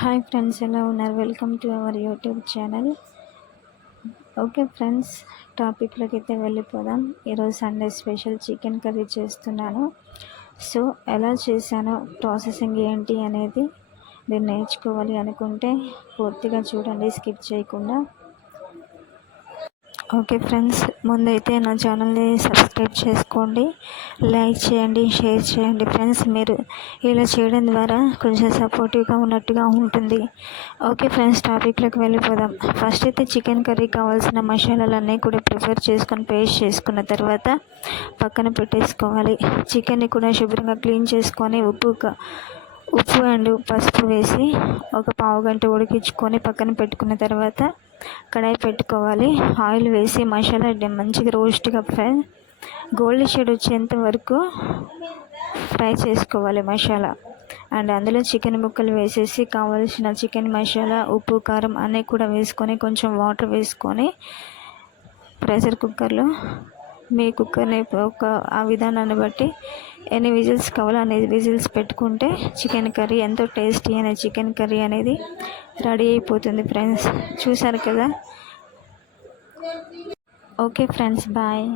Hi friends, ఎలా ఉన్నారు? Welcome to our YouTube channel. Okay friends, టాపిక్లోకి అయితే వెళ్ళిపోదాం. ఈరోజు సండే స్పెషల్ చికెన్ కర్రీ చేస్తున్నాను. సో ఎలా చేశానో, ప్రాసెసింగ్ ఏంటి అనేది మీరు నేర్చుకోవాలి అనుకుంటే పూర్తిగా చూడండి, స్కిప్ చేయకుండా. ఓకే ఫ్రెండ్స్, ముందైతే నా ఛానల్ని సబ్స్క్రైబ్ చేసుకోండి, లైక్ చేయండి, షేర్ చేయండి ఫ్రెండ్స్. మీరు ఇలా చేయడం ద్వారా కొంచెం సపోర్టివ్గా ఉన్నట్టుగా ఉంటుంది. ఓకే ఫ్రెండ్స్, టాపిక్లోకి వెళ్ళిపోదాం. ఫస్ట్ అయితే చికెన్ కర్రీ కావాల్సిన మసాలాలన్నీ కూడా ప్రిపేర్ చేసుకొని పేస్ట్ చేసుకున్న తర్వాత పక్కన పెట్టేసుకోవాలి. చికెన్ని కూడా శుభ్రంగా క్లీన్ చేసుకొని ఉప్పు అండ్ పసుపు వేసి ఒక పావు గంట ఉడికించుకొని పక్కన పెట్టుకున్న తర్వాత కడాయి పెట్టుకోవాలి. ఆయిల్ వేసి మసాలా మంచిగా రోస్ట్గా గోల్డ్ షేడ్ వచ్చేంత వరకు ఫ్రై చేసుకోవాలి మసాలా. అండ్ అందులో చికెన్ ముక్కలు వేసేసి కావాల్సిన చికెన్ మసాలా, ఉప్పు, కారం అన్నీ కూడా వేసుకొని కొంచెం వాటర్ వేసుకొని ప్రెషర్ కుక్కర్లో మీ కుక్కర్ని ఆ విధానాన్ని బట్టి ఎన్ని విజిల్స్ కావాలో అన్ని విజిల్స్ పెట్టుకుంటే చికెన్ కర్రీ ఎంతో టేస్టీ అనే చికెన్ కర్రీ అనేది రెడీ అయిపోతుంది ఫ్రెండ్స్. చూసారు కదా. Okay friends, bye.